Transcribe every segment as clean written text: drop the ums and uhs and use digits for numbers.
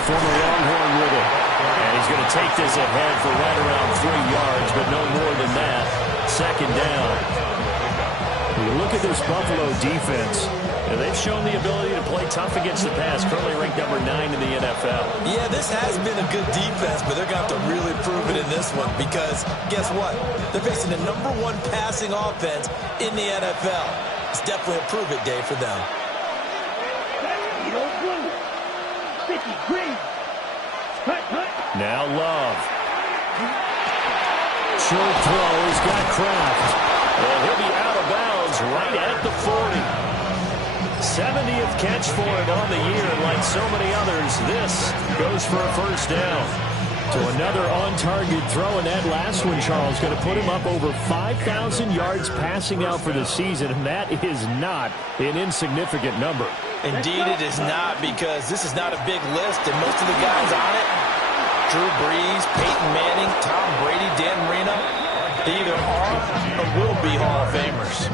the former Longhorn with it. And he's going to take this ahead for right around 3 yards, but no more than that. Second down. When you look at this Buffalo defense, they've shown the ability to play tough against the pass, currently ranked number 9 in the NFL. Yeah, this has been a good defense, but they're going to have to really prove it in this one because guess what? They're facing the number 1 passing offense in the NFL. It's definitely a prove-it day for them. Now Love. Short throw. He's got Kraft. And he'll be out of bounds right at the 40. 70th catch for him on the year. Like so many others, this goes for a first down. To another on-target throw, and that last one, Charles, going to put him up over 5,000 yards passing out for the season, and that is not an insignificant number. Indeed it is not, because this is not a big list, and most of the guys on it, Drew Brees, Peyton Manning, Tom Brady, Dan Marino, they either are or will be Hall of Famers.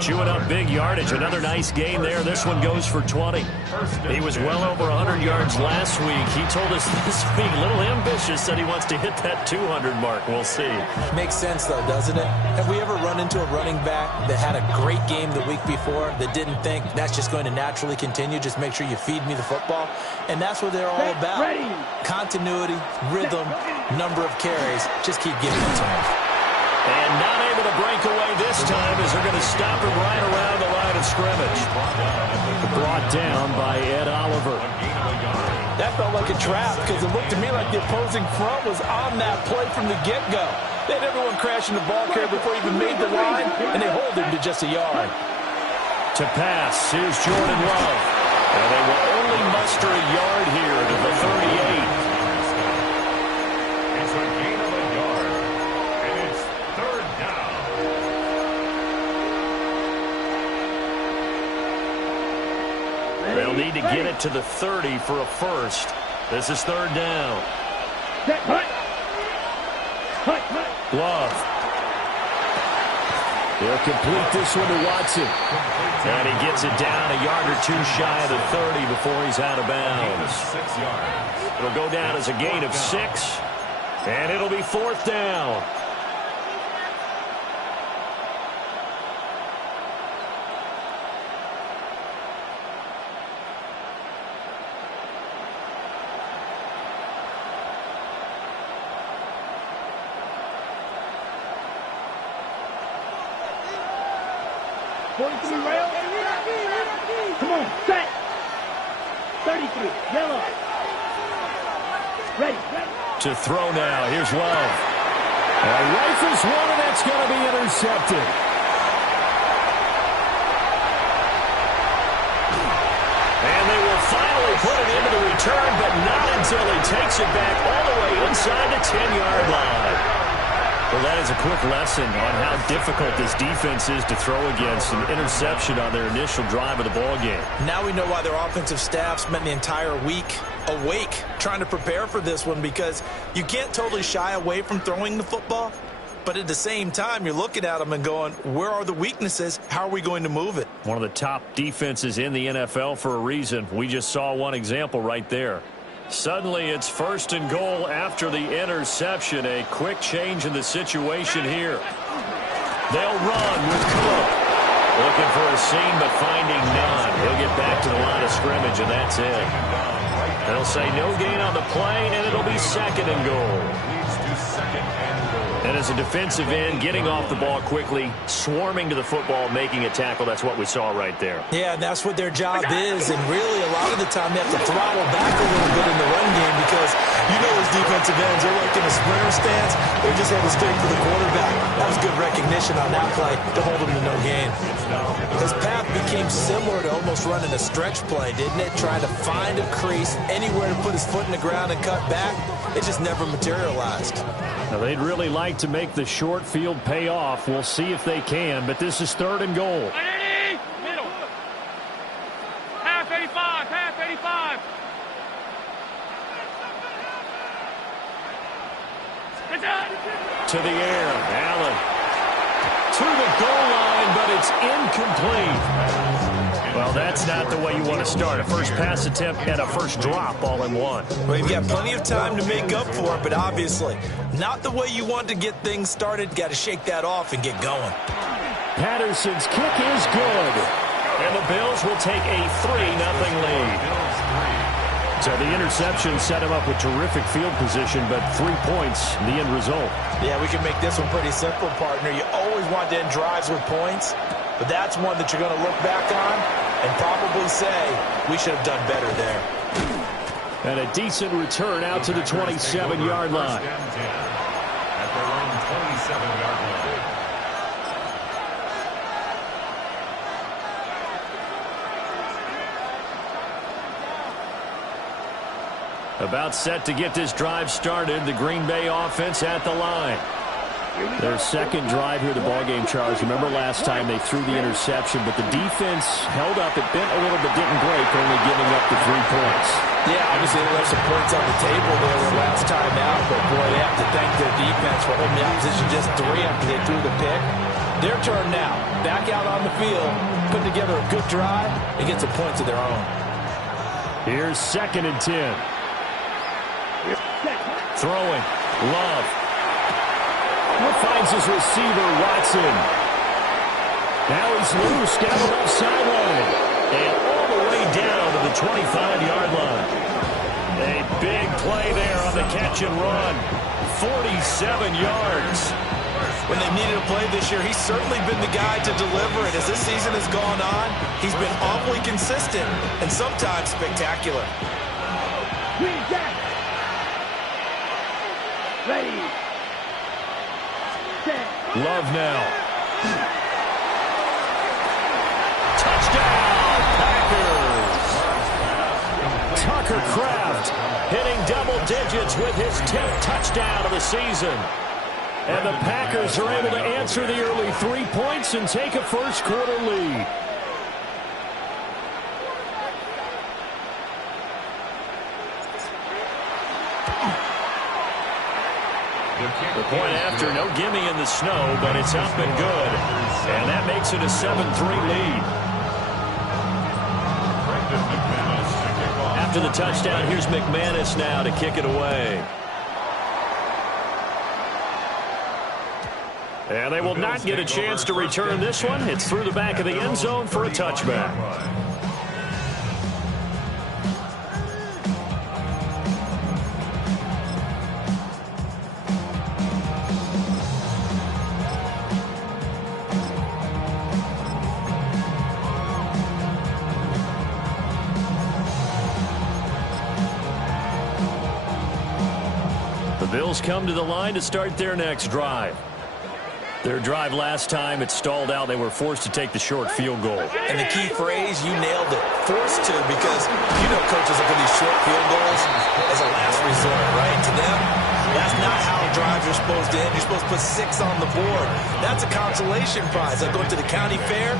Chewing up big yardage. Another nice gain there. This one goes for 20. He was well over 100 yards last week. He told us this week, a little ambitious, said he wants to hit that 200 mark. We'll see. Makes sense, though, doesn't it? Have we ever run into a running back that had a great game the week before that didn't think that's just going to naturally continue? Just make sure you feed me the football. And that's what they're all about. Continuity, rhythm, number of carries. Just keep giving it to him. And not able to break away this time as they're going to stop him right around the line of scrimmage. Brought down by Ed Oliver. That felt like a trap because it looked to me like the opposing front was on that play from the get-go. They had everyone crashing the ball carrier before he even made the line, and they hold him to just a yard. To pass, here's Jordan Love. And they will only muster a yard here to the 38. They'll need to get it to the 30 for a first. This is third down. Love. They'll complete this one to Watson. And he gets it down a yard or two shy of the 30 before he's out of bounds. It'll go down as a gain of 6. And it'll be fourth down. Come on, set. 33, yellow. Ready. To throw now. Here's Love. Rifles one, and that's going to be intercepted. And they will finally put it into the return, but not until he takes it back all the way inside the 10-yard line. Well, that is a quick lesson on how difficult this defense is to throw against. An interception on their initial drive of the ballgame. Now we know why their offensive staff spent the entire week awake trying to prepare for this one, because you can't totally shy away from throwing the football, but at the same time, you're looking at them and going, where are the weaknesses? How are we going to move it? One of the top defenses in the NFL for a reason. We just saw one example right there. Suddenly, it's first and goal after the interception. A quick change in the situation here. They'll run with Cook. Looking for a seam, but finding none. He'll get back to the line of scrimmage, and that's it. They'll say no gain on the play, and it'll be second and goal. And as a defensive end, getting off the ball quickly, swarming to the football, making a tackle, that's what we saw right there. Yeah, and that's what their job is, and really a lot of the time they have to throttle back a little bit in the run game, because you know those defensive ends, they're like in a sprinter stance, they're just heading straight for the quarterback. That was good recognition on that play to hold them to no gain. His path became similar to almost running a stretch play, didn't it? Trying to find a crease, anywhere to put his foot in the ground and cut back. It just never materialized. Now, they'd really like to make the short field pay off. We'll see if they can, but this is third and goal. Middle. Half 85, half 85. To the air, Allen. To the goal line, but it's incomplete. Well, that's not the way you want to start. A first pass attempt and a first drop all in one. Well, you've got plenty of time to make up for it, but obviously not the way you want to get things started. Got to shake that off and get going. Patterson's kick is good. And the Bills will take a 3-0 lead. So the interception set him up with terrific field position, but 3 points, the end result. Yeah, we can make this one pretty simple, partner. You always want to end drives with points, but that's one that you're going to look back on and probably say, we should have done better there. And a decent return out to the 27-yard line. At their own 27-yard line. About set to get this drive started. The Green Bay offense at the line. Their second drive here of the ballgame, Charles. Remember last time they threw the interception, but the defense held up. It bent a little but didn't break, only giving up the 3 points. Yeah, obviously there were some points on the table there the last time out, but boy, they have to thank their defense for holding the opposition just 3 after they threw the pick. Their turn now. Back out on the field, put together a good drive, and get some points of their own. Here's 2nd and 10. Throwing. Love. Finds his receiver, Watson. Now he's loose down the left sideline. And all the way down to the 25-yard line. A big play there on the catch and run. 47 yards. When they needed a play this year, he's certainly been the guy to deliver it. As this season has gone on, he's been awfully consistent and sometimes spectacular. Ready. Set. Love now. Touchdown, Packers. Tucker Kraft hitting double digits with his 10th touchdown of the season. And the Packers are able to answer the early 3 points and take a first quarter lead. The point after, no gimme in the snow, but it's up and good. And that makes it a 7-3 lead. After the touchdown, here's McManus now to kick it away. And they will not get a chance to return this one. It's through the back of the end zone for a touchback. The Bills come to the line to start their next drive. Their drive last time, it stalled out. They were forced to take the short field goal. And the key phrase, you nailed it, forced to, because you know coaches look at these short field goals as a last resort, right? To them, that's not how drives are supposed to end. You're supposed to put 6 on the board. That's a consolation prize. Like going to the county fair,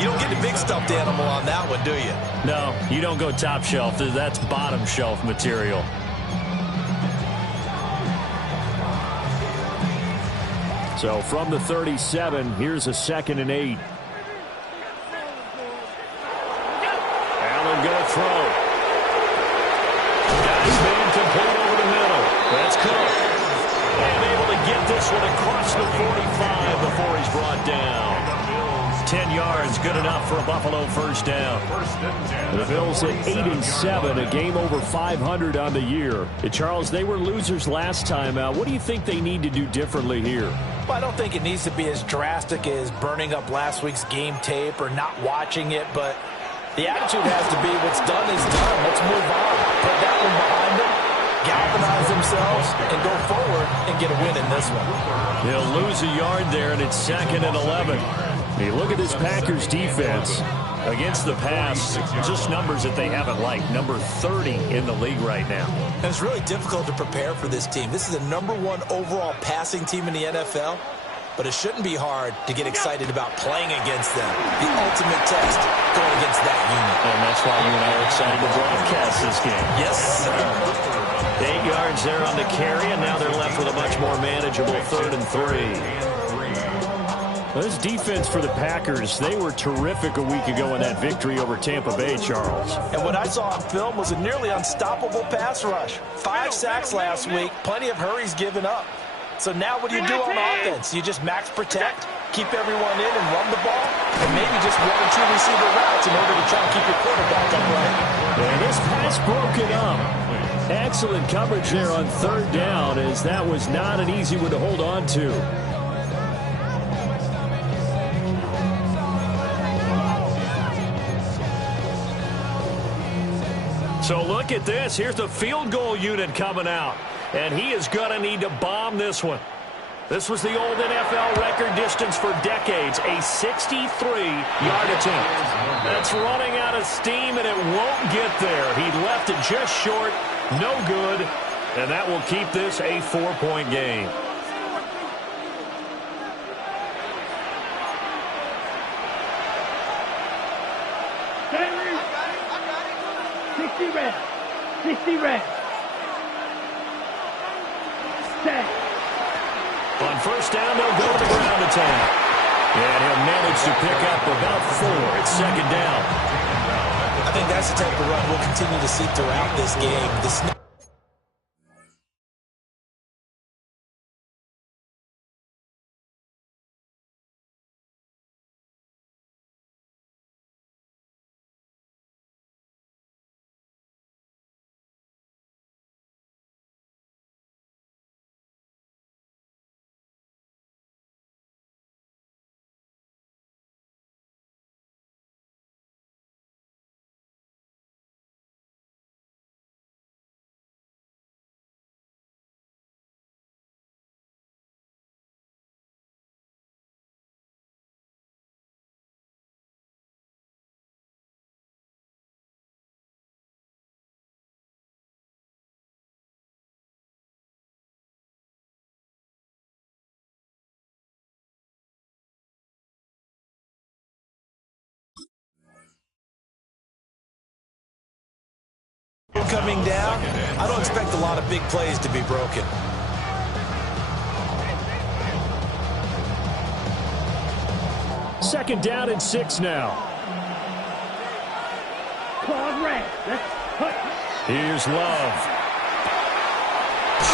you don't get the big stuffed animal on that one, do you? No, you don't go top shelf. That's bottom shelf material. So from the 37, here's a 2nd and 8. Allen going to throw. Nice man complete over the middle. That's Cook. And able to get this one across the 45 before he's brought down. 10 yards, good enough for a Buffalo first down. The Bills at 8-7, a game over 500 on the year. Charles, they were losers last time out. What do you think they need to do differently here? Well, I don't think it needs to be as drastic as burning up last week's game tape or not watching it, but the attitude has to be what's done is done. Let's move on. Put that one behind them, galvanize themselves, and go forward and get a win in this one. They'll lose a yard there, and it's 2nd and 11. Hey, look at this Packers defense against the pass. Just numbers that they haven't liked. Number 30 in the league right now. And it's really difficult to prepare for this team. This is the #1 overall passing team in the NFL, but it shouldn't be hard to get excited about playing against them. The ultimate test going against that unit. And that's why you and I are excited to broadcast this game. Yes, sir. 8 yards there on the carry, and now they're left with a much more manageable 3rd and 3. This defense for the Packers, they were terrific a week ago in that victory over Tampa Bay, Charles. And what I saw on film was a nearly unstoppable pass rush. 5 sacks last week, plenty of hurries given up. So now what do you do on offense? You just max protect, keep everyone in and run the ball, and maybe just 1 or 2 receiver routes in order to try and keep your quarterback upright. And this pass broken up. Excellent coverage there on 3rd down, as that was not an easy one to hold on to. So look at this. Here's the field goal unit coming out. And he is going to need to bomb this one. This was the old NFL record distance for decades, a 63-yard attempt. That's running out of steam, and it won't get there. He left it just short, no good, and that will keep this a 4-point game. Red. 60 red. Set. On 1st down, they'll go to the ground attack. And he'll manage to pick up about 4. It's 2nd down. I think that's the type of run we'll continue to see throughout this game. Coming down, I don't expect a lot of big plays to be broken. Second down and 6 now. Claws red. Let's put. Here's Love.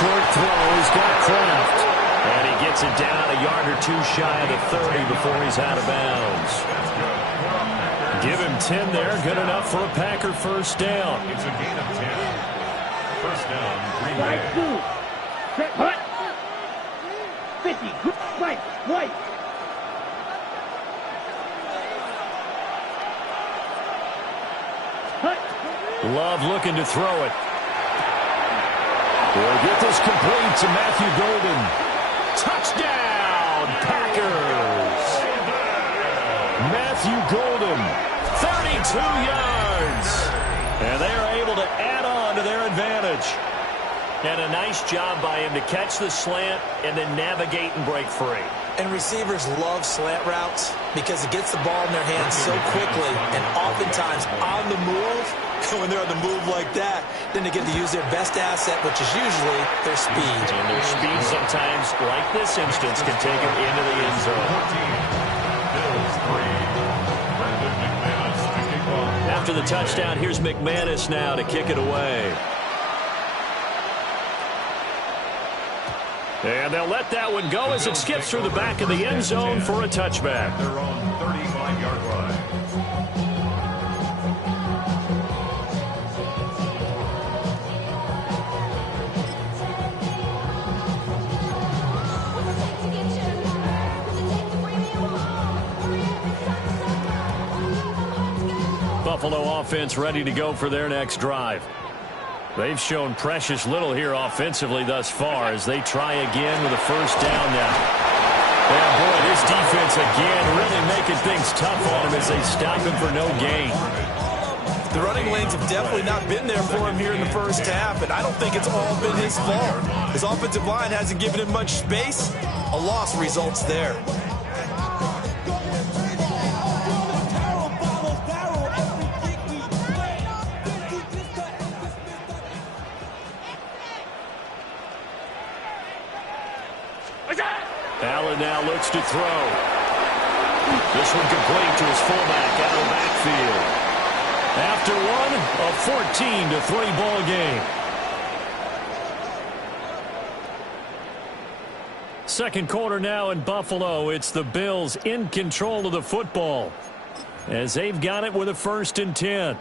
Short throw. He's got Kraft. And he gets it down a yard or 2 shy of the 30 before he's out of bounds. Give him 10 there. Good enough for a Packer 1st down. It's a gain of 10. 1st down, Green Right, Bay. 2. Set, hut. 50. Right, white. Hut. Love looking to throw it. We'll get this complete to Matthew Golden. Touchdown, Packers. Matthew Golden, 32 yards. And they are able to add on to their advantage. And a nice job by him to catch the slant and then navigate and break free. And receivers love slant routes because it gets the ball in their hands so quickly and oftentimes on the move. When they're on the move like that, then they get to use their best asset, which is usually their speed. And their speed sometimes, like this instance, can take them into the end zone. Bills 3. Brendan McManus to kick off. After the touchdown, here's McManus now to kick it away. And they'll let that one go as it skips through the back of the end zone for a touchback. Their own 35-yard line. Buffalo offense ready to go for their next drive. They've shown precious little here offensively thus far as they try again with a 1st down now. And boy, this defense again really making things tough on him as they stop him for no gain. The running lanes have definitely not been there for him here in the 1st half, and I don't think it's all been his fault. His offensive line hasn't given him much space. A loss results there. Allen now looks to throw. This one complete to his fullback out of the backfield. After one, a 14-3 ball game. Second quarter now in Buffalo. It's the Bills in control of the football as they've got it with a 1st and 10.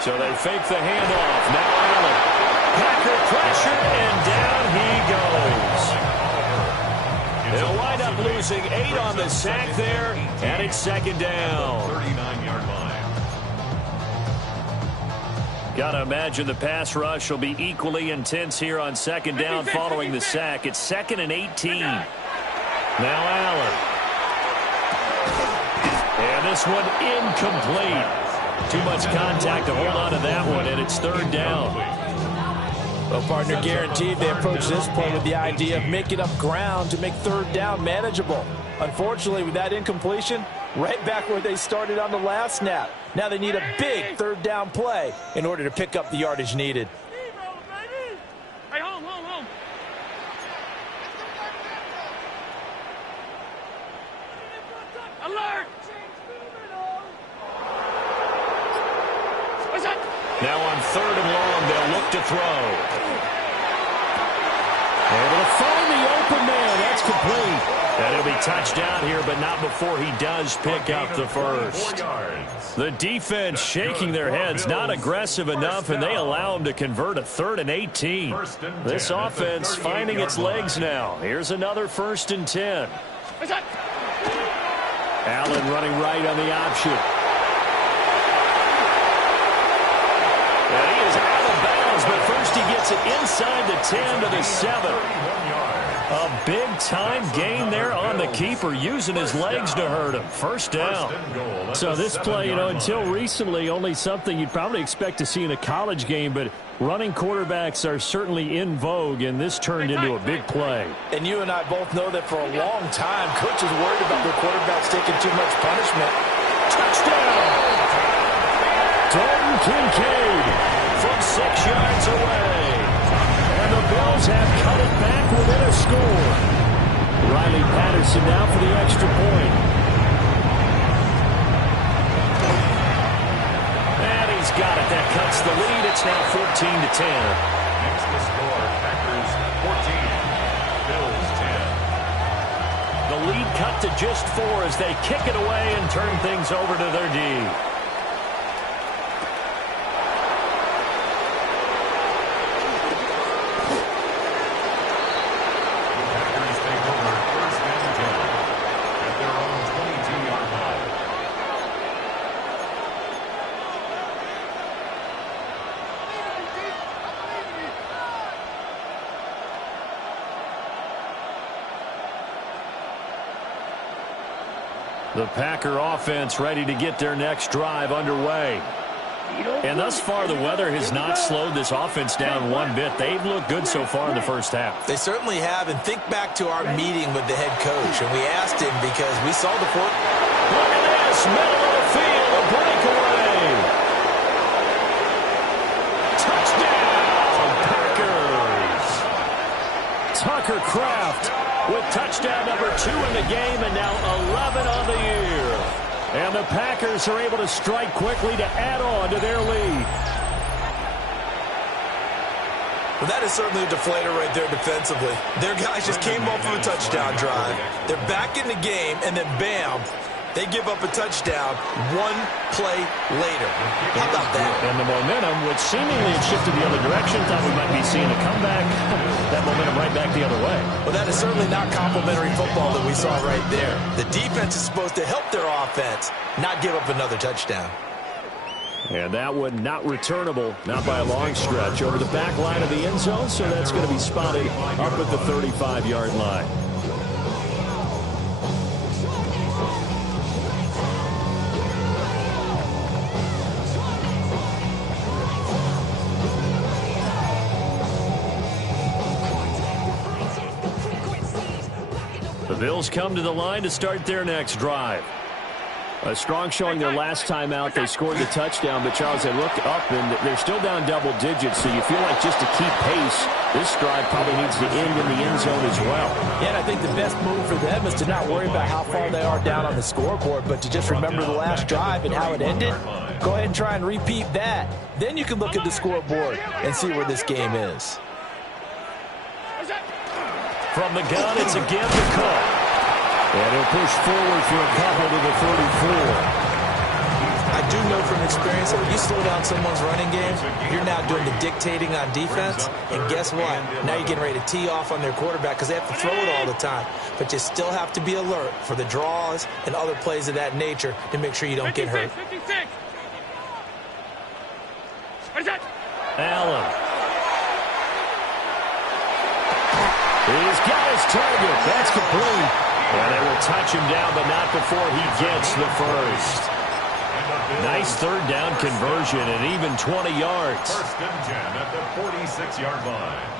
So they fake the handoff. Now Allen. Packer pressure, and down he goes. They'll wind up losing 8 on the sack there, and it's 2nd down. 39-yard line. Got to imagine the pass rush will be equally intense here on 2nd down following the sack. It's 2nd and 18. Now Allen. And this one incomplete. Too much contact to hold on to that one, and it's 3rd down. Well, partner, guaranteed they approach this play with the idea of making up ground to make 3rd down manageable. Unfortunately, with that incompletion, right back where they started on the last snap. Now they need a big 3rd down play in order to pick up the yardage needed. Now on 3rd and long, they'll look to throw. Able to find the open man. That's complete. And it'll be touchdown here, but not before he does pick up the first. The defense shaking their heads, not aggressive enough, and they allow him to convert a 3rd and 18. This offense finding its legs now. Here's another 1st and 10. Allen running right on the option. And he is out of bounds, but first he gets it inside the 10 to the 7. A big-time gain there on the keeper, using his legs to hurt him. 1st down. So this play, until recently, only something you'd probably expect to see in a college game, but running quarterbacks are certainly in vogue, and this turned into a big play. And you and I both know that for a long time, coaches worried about their quarterbacks taking too much punishment. Touchdown! Dalton Kincaid from 6 yards away. And the Bills have cut it back within a score. Riley Patterson now for the extra point. And he's got it. That cuts the lead. It's now 14-10. Next to score, Packers 14, Bills 10. The lead cut to just 4 as they kick it away and turn things over to their D. The Packer offense ready to get their next drive underway. And thus far, the weather has not slowed this offense down one bit. They've looked good so far in the first half. They certainly have, and think back to our meeting with the head coach, and we asked him because we saw the fourth. Look at this, middle of the field, a breakaway. Touchdown, Packers. Tucker Kraft with touchdown number 2 in the game, and now 11 on the year. And the Packers are able to strike quickly to add on to their lead. Well, that is certainly a deflator right there defensively. Their guys just came off of a touchdown drive. They're back in the game, and then bam, they give up a touchdown one play later. How about that? And the momentum, which seemingly had shifted the other direction, thought we might be seeing a comeback. That momentum right back the other way. Well, that is certainly not complimentary football that we saw right there. The defense is supposed to help their offense, not give up another touchdown. And that one not returnable, not by a long stretch, over the back line of the end zone, so that's going to be spotted up at the 35-yard line. The Bills come to the line to start their next drive. A strong showing their last time out. They scored the touchdown, but Charles, they look up, and they're still down double digits, so you feel like just to keep pace, this drive probably needs to end in the end zone as well. Yeah, and I think the best move for them is to not worry about how far they are down on the scoreboard, but to just remember the last drive and how it ended. Go ahead and try and repeat that. Then you can look at the scoreboard and see where this game is. From the gun, it's again to Cook. And he'll push forward for a couple to the 34. I do know from experience that when you slow down someone's running game, you're now doing the dictating on defense. And guess what? Now you're getting ready to tee off on their quarterback because they have to throw it all the time. But you still have to be alert for the draws and other plays of that nature to make sure you don't get hurt. Allen. He's got his target. That's complete. And they will touch him down, but not before he gets the first. Nice third down conversion and even 20 yards. First and 10 at the 46-yard line.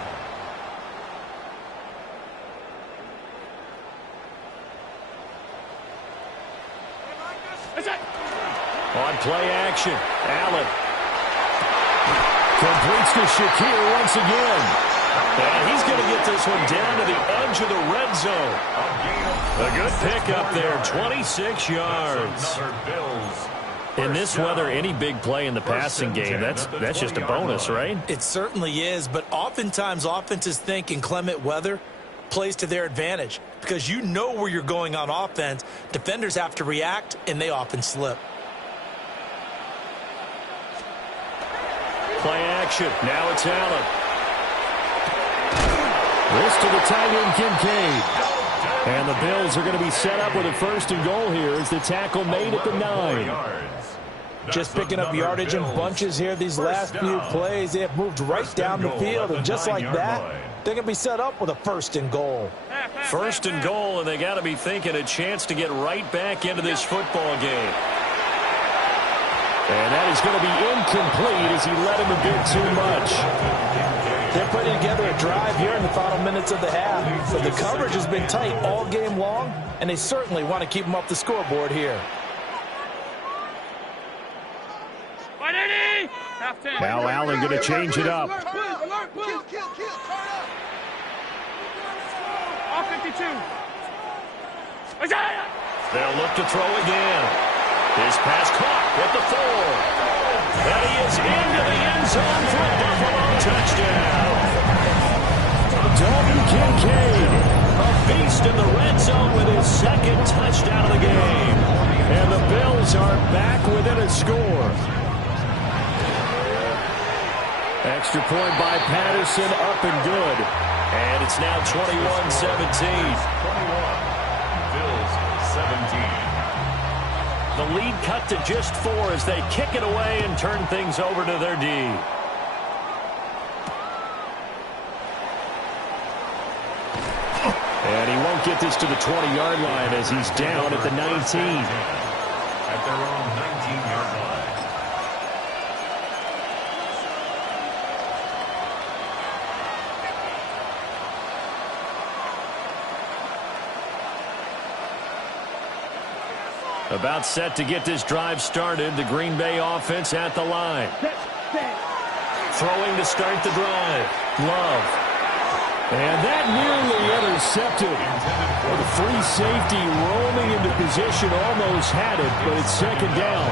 On play action, Allen completes to Shakir once again. And he's going to get this one down to the edge of the red zone. A good pickup there, 26 yards. In this weather, any big play in the passing game, that's just a bonus, right? It certainly is, but oftentimes offenses think in clement weather plays to their advantage because you know where you're going on offense. Defenders have to react, and they often slip. Play action. Now it's Allen. This to the tight end, Kincaid. And the Bills are going to be set up with a first and goal here as the tackle made at the 9. Just picking up yardage in bunches here these last few plays. They have moved right down the field, and just like that, they're going to be set up with a first and goal. First and goal, and they got to be thinking a chance to get right back into this football game. And that is going to be incomplete as he led him a bit too much. They're putting together a drive here in the final minutes of the half. But the coverage has been tight all game long, and they certainly want to keep them up the scoreboard here. Now Allen going to change it up. All 52. They'll look to throw again. His pass caught with the 4. And he is into the end zone for a Buffalo touchdown. Dalton Kincaid, A beast in the red zone with his second touchdown of the game. and the Bills are back within a score. Extra point by Patterson, up and good. And it's now 21-17. 21. Bills 17. The lead cut to just 4 as they kick it away and turn things over to their D. And he won't get this to the 20-yard line as he's down at the 19. At their own 19-yard line. About set to get this drive started. The Green Bay offense at the line. Throwing to start the drive. Love. And that nearly intercepted. The free safety rolling into position, almost had it, but it's second down.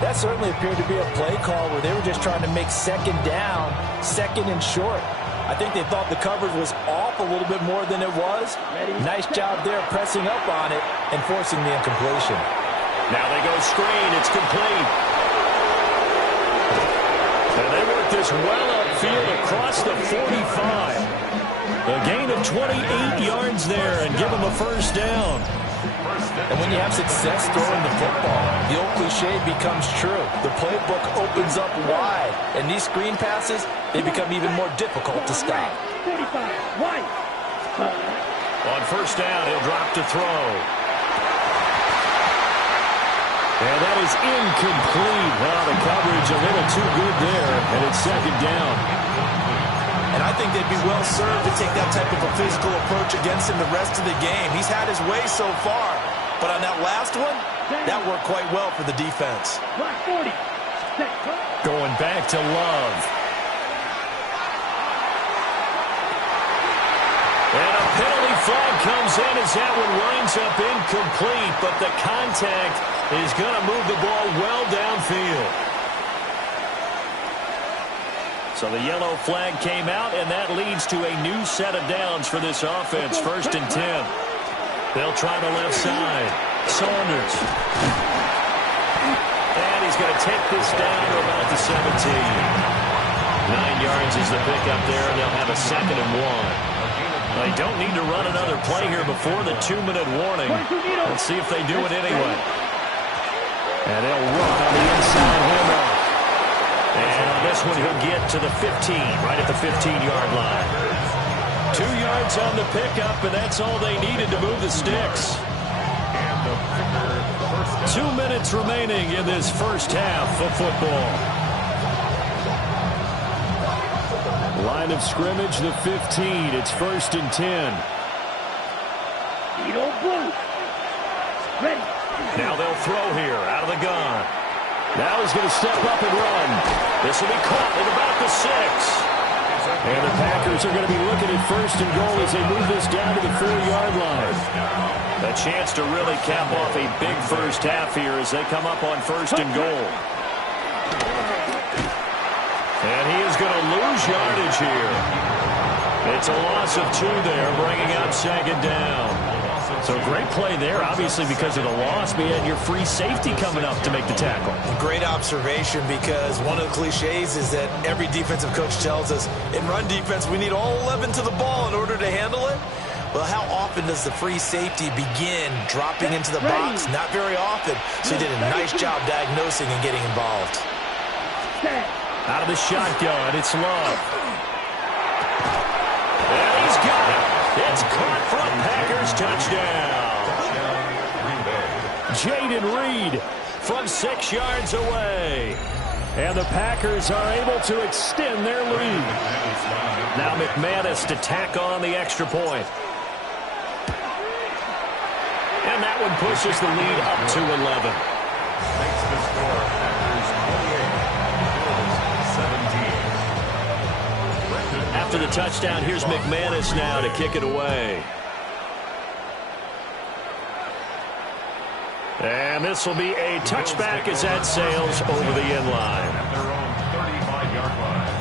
That certainly appeared to be a play call where they were just trying to make second down, second and short. I think they thought the coverage was off a little bit more than it was. Nice job there pressing up on it and forcing the incompletion. Now they go screen. It's complete. And they work this well upfield across the 45. A gain of 28 yards there and give them a first down. And when you have success throwing the football, the old cliche becomes true. The playbook opens up wide, and these screen passes, they become even more difficult to stop. 45, White. On first down, he'll drop to throw. And that is incomplete. Well, the coverage a little too good there, and it's second down. And I think they'd be well served to take that type of a physical approach against him the rest of the game. He's had his way so far, but on that last one, That worked quite well for the defense. Clock 40. Set. Going back to Love. And a penalty flag comes in as that one winds up incomplete, but the contact is going to move the ball well downfield. So the yellow flag came out, and that leads to a new set of downs for this offense. 1st and 10. They'll try the left side. Saunders. And he's going to take this down to about the 17. 9 yards is the pickup there, and they'll have a 2nd and 1. They don't need to run another play here before the 2-minute warning. Let's see if they do it anyway. And they'll run on the inside handoff. And on this one, he'll get to the 15, right at the 15-yard line. 2 yards on the pickup, and that's all they needed to move the sticks. 2 minutes remaining in this first half of football. Line of scrimmage, the 15. It's 1st and 10. Edo Blue. Ready. Now they'll throw here out of the gun. Now he's going to step up and run. This will be caught at about the 6. And the Packers are going to be looking at 1st and goal as they move this down to the 4-yard line. A chance to really cap off a big first half here as they come up on 1st and goal. And he is going to lose yardage here. It's a loss of 2 there, bringing up 2nd down. So great play there, obviously because of the loss, but you had your free safety coming up to make the tackle. Great observation, because one of the cliches is that every defensive coach tells us in run defense we need all 11 to the ball in order to handle it. Well, how often does the free safety begin dropping into the box? Not very often. So he did a nice job diagnosing and getting involved. Out of the shotgun, it's Love. And he's got it. It's caught for a Packers touchdown. Jaden Reed from 6 yards away. And the Packers are able to extend their lead. Now McManus to tack on the extra point. And that one pushes the lead up to 11. Makes the score Packers 28, 17. After the touchdown, here's McManus now to kick it away. And this will be a touchback as that sails over the end line. At their own 35-yard line.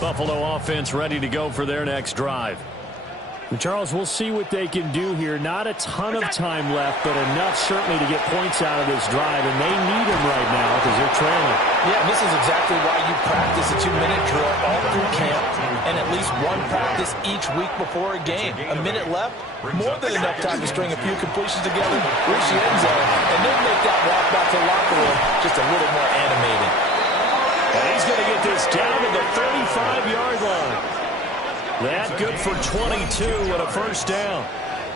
Buffalo offense ready to go for their next drive. Charles, we'll see what they can do here. Not a ton of time left, but enough certainly to get points out of this drive, and they need them right now because they're trailing. Yeah, and this is exactly why you practice a 2-minute drill all through camp and at least one practice each week before a game. A minute left, more than enough time to string a few completions together, reach the end zone, and then make that walk back to the locker room just a little more animated. And he's going to get this down to the 35-yard line. That good for 22 and a first down.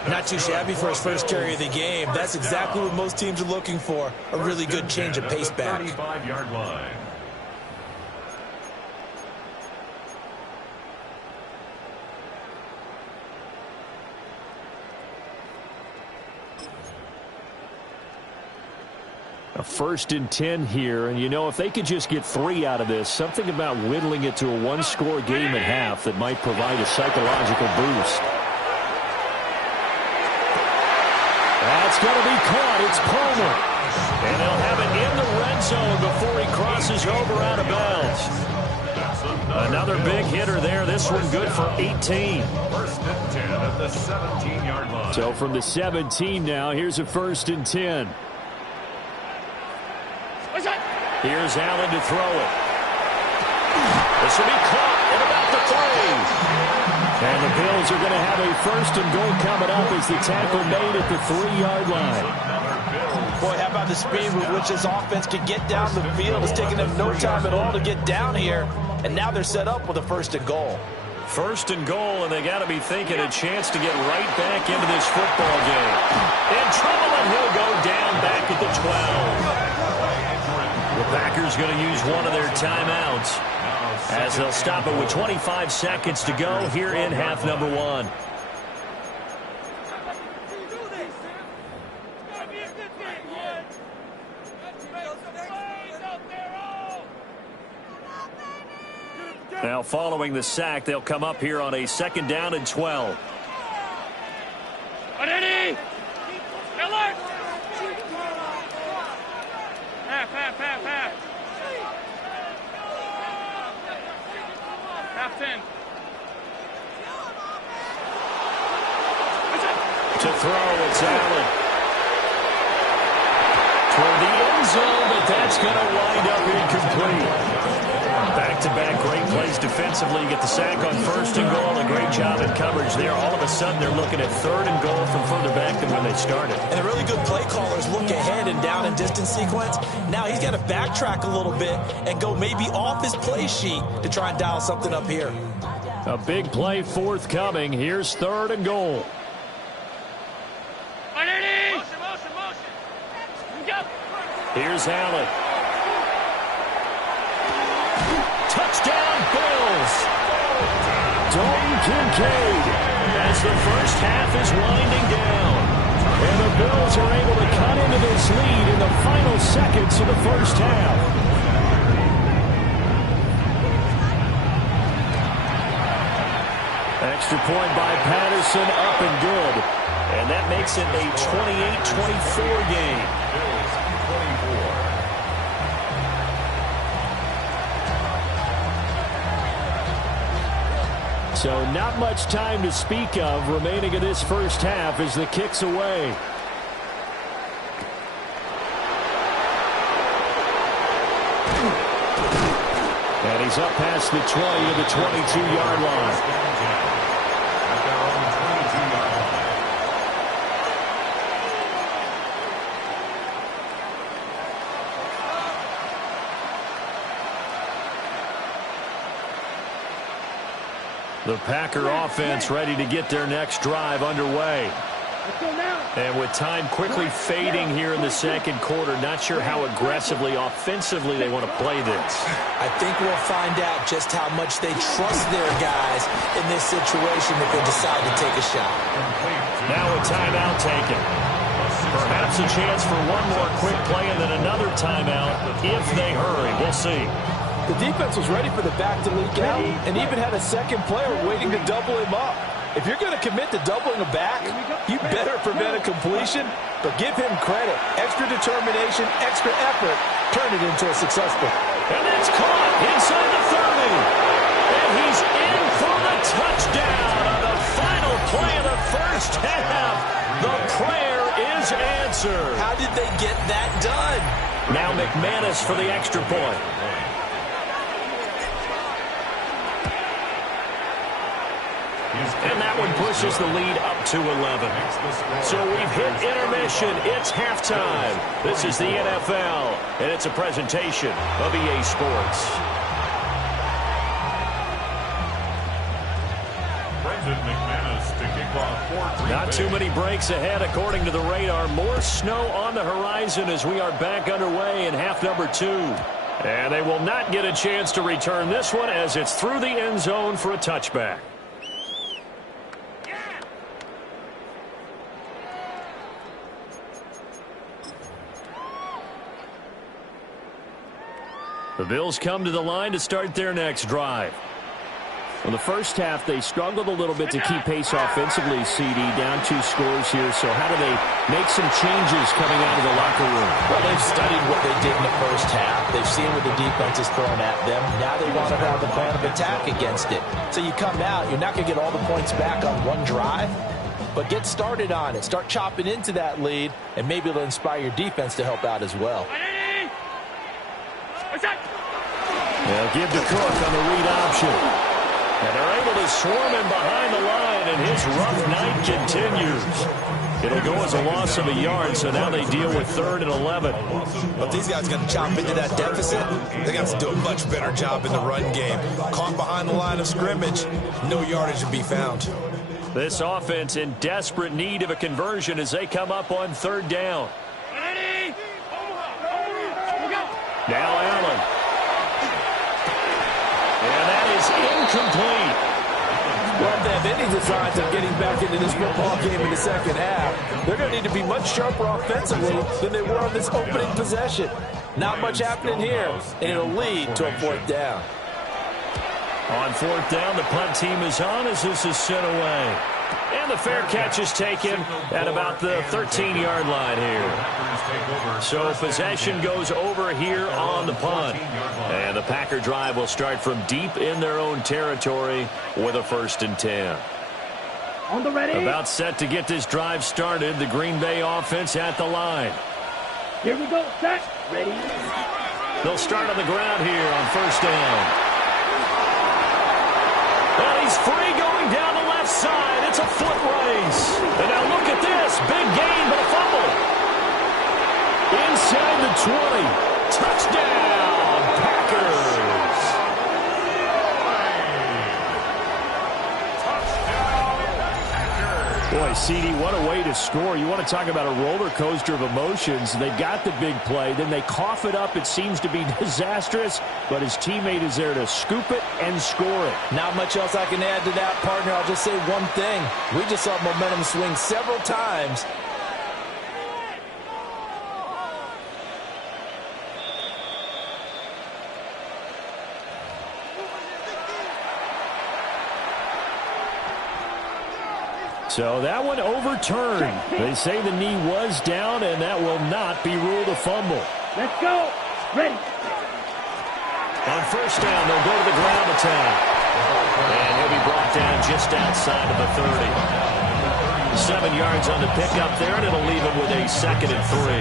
Not too shabby for his first carry of the game. That's exactly what most teams are looking for. A really good change of pace back. 35-yard line. A 1st and 10 here, and you know, if they could just get 3 out of this, something about whittling it to a 1-score game at half that might provide a psychological boost. That's going to be caught. It's Palmer. And they'll have it in the red zone before he crosses over out of bounds. Another big hitter there. This one good for 18. 1st and 10 at the 17-yard line. So from the 17 now, here's a 1st and 10. Here's Allen to throw it. This will be caught at about the 3. And the Bills are going to have a 1st and goal coming up as the tackle made at the 3-yard line. Boy, how about the speed with which this offense can get down the field? It's taking them no time at all to get down here. And now they're set up with a 1st and goal. 1st and goal, and they got to be thinking a chance to get right back into this football game. In trouble, and he'll go down back at the 12. The Packers going to use one of their timeouts as they'll stop it with 25 seconds to go here in half number 1. following the sack, they'll come up here on a 2nd down and 12. Ready? Alert! Half. Half 10. To throw, it's Allen. Toward the end zone, but that's going to wind up incomplete. Back-to-back great plays defensively. You get the sack on 1st and goal. A great job in coverage there. All of a sudden, they're looking at 3rd and goal from further back than when they started. And a really good play callers look ahead and down and distance sequence. Now he's got to backtrack a little bit and go maybe off his play sheet to try and dial something up here. A big play forthcoming. Here's 3rd and goal. Motion. Go. Here's Allen. Touchdown, Bills. Dalton Kincaid as the first half is winding down. And the Bills are able to cut into this lead in the final seconds of the first half. Extra point by Patterson, up and good. And that makes it a 28-24 game. So not much time to speak of remaining in this first half as the kick's away. And he's up past the 20 to the 22-yard line. The Packer offense ready to get their next drive underway. And with time quickly fading here in the 2nd quarter, not sure how aggressively, offensively they want to play this. I think we'll find out just how much they trust their guys in this situation if they decide to take a shot. Now a timeout taken. Perhaps a chance for one more quick play and then another timeout if they hurry. We'll see. The defense was ready for the back to leak out and even had a 2nd player waiting to double him up. If you're going to commit to doubling a back, you better prevent a completion, but give him credit. Extra determination, extra effort, turn it into a successful. And it's caught inside the 30. And he's in for the touchdown on the final play of the first half. The prayer is answered. How did they get that done? Now McManus for the extra point. And that one pushes the lead up to 11. So we've hit intermission. It's halftime. This is the NFL, and it's a presentation of EA Sports. Not too many breaks ahead, according to the radar. More snow on the horizon as we are back underway in half number 2. And they will not get a chance to return this one as it's through the end zone for a touchback. The Bills come to the line to start their next drive. Well, the first half, they struggled a little bit to keep pace offensively, CD, down 2 scores here. So how do they make some changes coming out of the locker room? Well, they've studied what they did in the first half. They've seen what the defense is throwing at them. Now they want to have the plan of attack against it. So you come out, you're not going to get all the points back on one drive, but get started on it. Start chopping into that lead, and maybe it'll inspire your defense to help out as well. They'll give to Cook on the read option. And they're able to swarm him behind the line, and his rough night continues. It'll go as a loss of a yard, so now they deal with 3rd and 11. But these guys got to chop into that deficit. They got to do a much better job in the run game. Caught behind the line of scrimmage, no yardage to be found. This offense in desperate need of a conversion as they come up on 3rd down. Now Allen. And that is incomplete. Well, if they have any designs of getting back into this football game in the 2nd half, they're going to need to be much sharper offensively than they were on this opening possession. Not much happening here, and it'll lead to a 4th down. On fourth down, the punt team is on as this is sent away. And the fair catch is taken at about the 13-yard line here. So possession goes over here on the punt. And the Packer drive will start from deep in their own territory with a 1st and 10. On the ready. About set to get this drive started. The Green Bay offense at the line. Here we go. Set. Ready. They'll start on the ground here on 1st down. Well, he's free going down the left side. It's a foot race. And now look at this. Big gain, but a fumble. Inside the 20. Touchdown, Packers. Boy, CD, what a way to score. You want to talk about a roller coaster of emotions. They got the big play, then they cough it up. It seems to be disastrous, but his teammate is there to scoop it and score it. Not much else I can add to that, partner. I'll just say one thing. We just saw momentum swing several times. So that one overturned. They say the knee was down, and that will not be ruled a fumble. Let's go. Ready. On 1st down, they'll go to the ground attack. And he'll be brought down just outside of the 30. 7 yards on the pickup there, and it'll leave him with a 2nd and 3.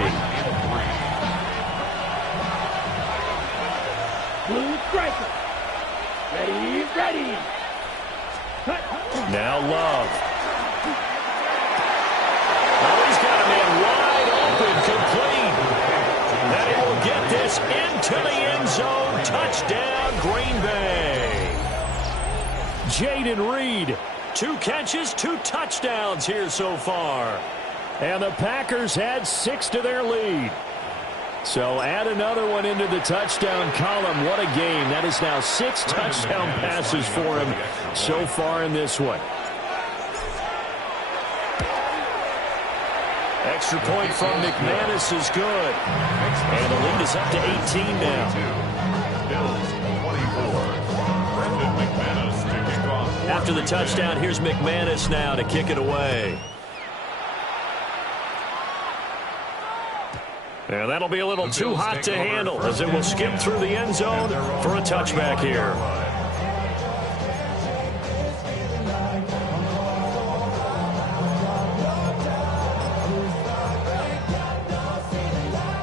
Blue striker. Ready, ready. Now Love. Well, he's got a man wide open, complete. And he will get this into the end zone. Touchdown, Green Bay. Jaden Reed, 2 catches, 2 touchdowns here so far. And the Packers add 6 to their lead. So add another one into the touchdown column. What a game. That is now 6 touchdown passes for him so far in this one. Extra point from McManus is good. And the lead is up to 18 now. Bills 24. Brendan McManus to kick off. After the touchdown, here's McManus now to kick it away. And that'll be a little too hot to handle as it will skip through the end zone for a touchback here.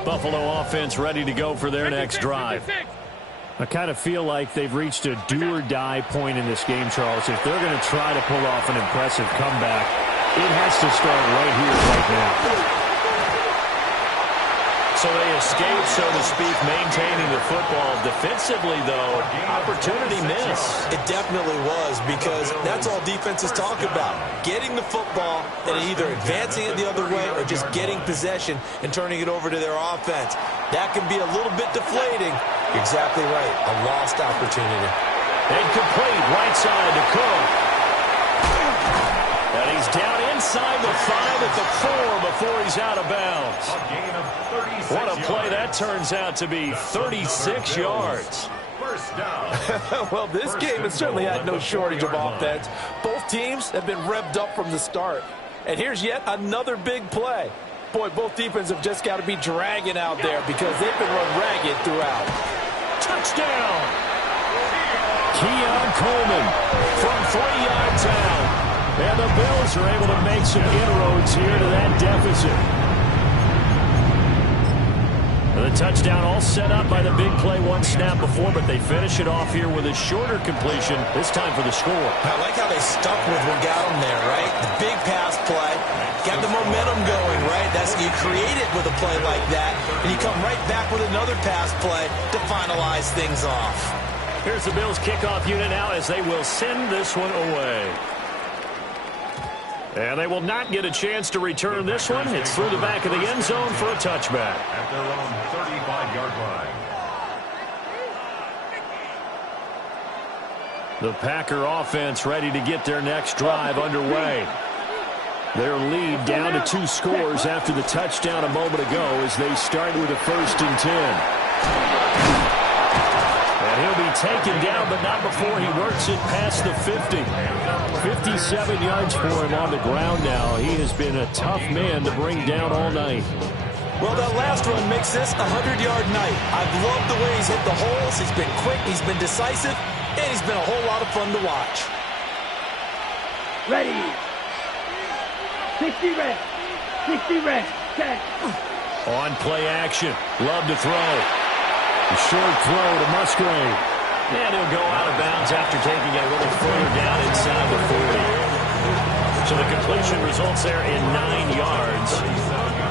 Buffalo offense ready to go for their next drive. I kind of feel like they've reached a do-or-die point in this game, Charles. If they're going to try to pull off an impressive comeback, it has to start right here, right now. So they escape, so to speak, maintaining the football. Defensively, though, opportunity miss. It definitely was, because that's all defenses talk about. Getting the football and either advancing it the other way or just getting possession and turning it over to their offense. That can be a little bit deflating. You're exactly right. A lost opportunity. Incomplete, right side to Cook. And he's down inside the 5 at the 4 before he's out of bounds. A gain of 36 What a play yards. that turns out to be, 36 yards. First down. Well, this game has certainly had no shortage of offense. Both teams have been revved up from the start. And here's yet another big play. Boy, both defenses have just got to be dragging out there because they've been run ragged throughout. Touchdown! Keon Coleman from 3 yards out. And the Bills are able to make some inroads here to that deficit. The touchdown all set up by the big play one snap before, but they finish it off here with a shorter completion, this time for the score. I like how they stuck with what got them there, right? The big pass play, got the momentum going, right? That's, you create it with a play like that, and you come right back with another pass play to finalize things off. Here's the Bills kickoff unit now as they will send this one away. And they will not get a chance to return this one. It's through the back of the end zone for a touchback. At their own 35-yard line. The Packer offense ready to get their next drive underway. Their lead down to 2 scores after the touchdown a moment ago as they start with a 1st and 10. And He'll be taken down, but not before he works it past the 50. 57 yards for him on the ground now. He has been a tough man to bring down all night. Well, that last run makes this a 100-yard night. I've loved the way he's hit the holes. He's been quick, he's been decisive, and he's been a whole lot of fun to watch. Ready. 60 red. 60 red. Set. On play action. Love to throw. A short throw to Musgrave. And he'll go out of bounds after taking it a little further down inside the 40. So the completion results there in 9 yards.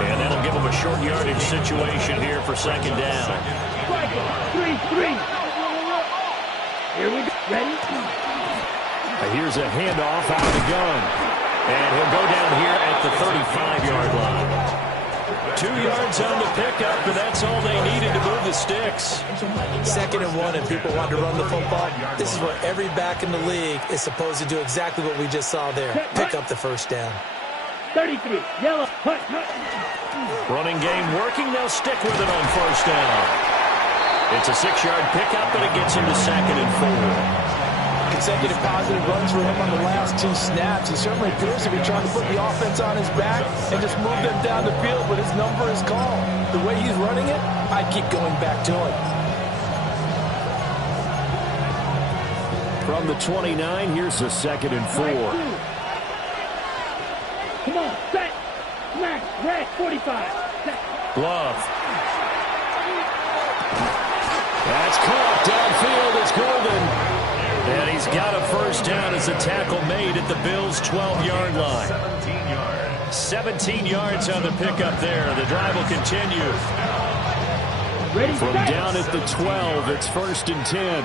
And that'll give him a short yardage situation here for second down. 3-3. Here we go. Ready? Here's a handoff out of the gun. And he'll go down here at the 35-yard line. 2 yards on the pickup, and that's all they needed to move the sticks. 2nd and 1, and people want to run the football. This is where every back in the league is supposed to do exactly what we just saw there. Pick up the first down. 33. Yellow. Hut. Running game working. They'll stick with it on first down. It's a 6-yard pickup, and it gets him to 2nd and 4. Consecutive positive runs for him on the last 2 snaps. He certainly appears to be trying to put the offense on his back and just move them down the field, but his number is called. The way he's running it, I keep going back to him. From the 29, here's a 2nd and 4. Come on, set. Smash. Red. 45. Set. Glove. That's caught downfield. It's Golden. And he's got a first down as a tackle made at the Bills' 12-yard line. 17 yards on the pickup there. The drive will continue. Ready, From set. down at the 12, it's 1st and 10.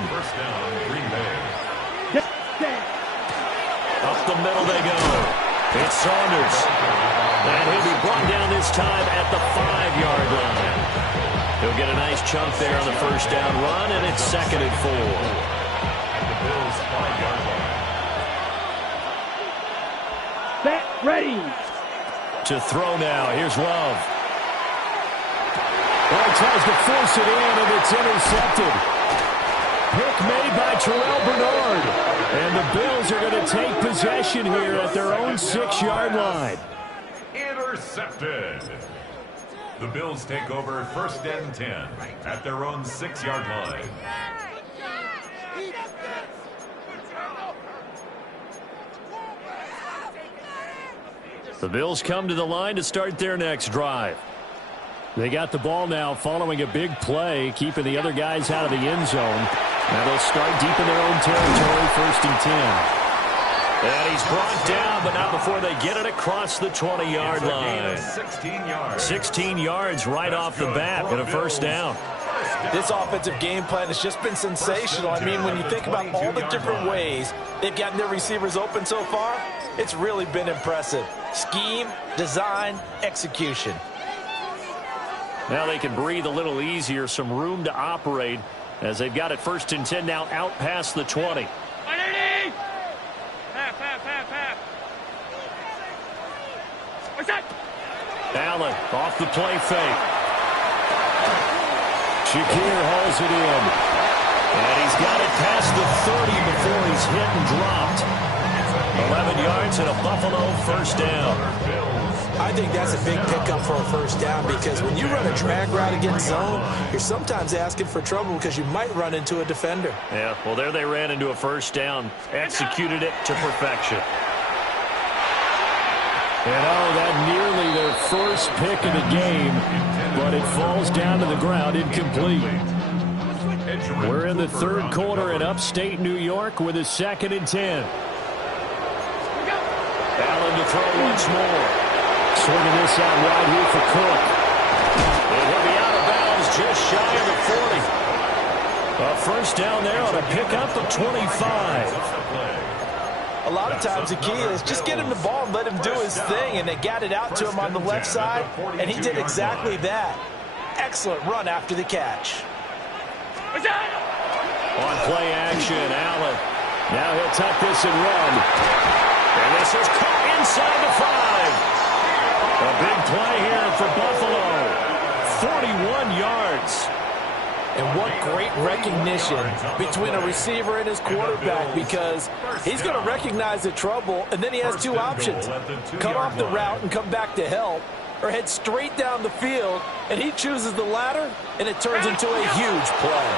Up the middle they go. It's Saunders. And he'll be brought down this time at the 5-yard line. He'll get a nice chunk there on the first down run, and it's 2nd and 4. Set. Ready. To throw now. Here's Love. Well, he tries to force it in, and it's intercepted. Pick made by Terrell Bernard. And the Bills are going to take possession here at their own 6-yard line. Intercepted. The Bills take over 1st and 10 at their own 6-yard line. The Bills come to the line to start their next drive. They got the ball now following a big play, keeping the other guys out of the end zone. Now they'll start deep in their own territory, 1st and 10. And he's brought down, but not before they get it across the 20-yard line. 16 yards right off the bat and a first down. This offensive game plan has just been sensational. I mean, when you think about all the different ways they've gotten their receivers open so far, it's really been impressive. Scheme, design, execution. Now they can breathe a little easier, some room to operate as they've got it 1st and 10 now out past the 20. Underneath. Half. What's that? Allen off the play fake. Shakir hauls it in. And he's got it past the 30 before he's hit and dropped. 11 yards and a Buffalo first down. I think that's a big pickup for a first down because when you run a drag route against zone, you're sometimes asking for trouble because you might run into a defender. Yeah, well, there they ran into a first down, executed it to perfection. And, that nearly their first pick of the game, but it falls down to the ground incomplete. We're in the 3rd quarter in upstate New York with a 2nd and 10. Allen to throw once more. Swinging this out wide here for Cook. And he'll be out of bounds just shy of the 40. A first down there on a pickup of 25. A lot of times the key is just get him the ball and let him do his thing, and they got it out to him on the left side, and he did exactly that. Excellent run after the catch. On play action, Allen. Now he'll tuck this and run. And this is caught inside the 5. A big play here for Buffalo. 41 yards. And what great recognition between a receiver and his quarterback, because he's going to recognize the trouble, and then he has two options. Cut off the route and come back to help, or head straight down the field, and he chooses the latter, and it turns into a huge play.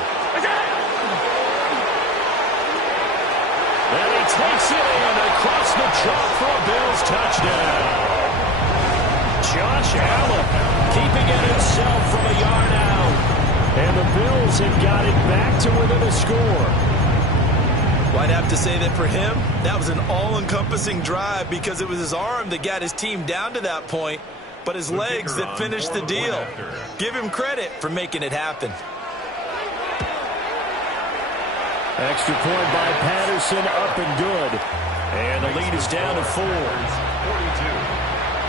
And he takes it in across the chalk for a Bills touchdown. Josh Allen keeping it himself from a yard out. And the Bills have got it back to within a score. Well, I'd have to say that for him, that was an all-encompassing drive because it was his arm that got his team down to that point, but his legs that finished the deal. Give him credit for making it happen. Extra point by Patterson, up and good. And the lead is down to 4. 42.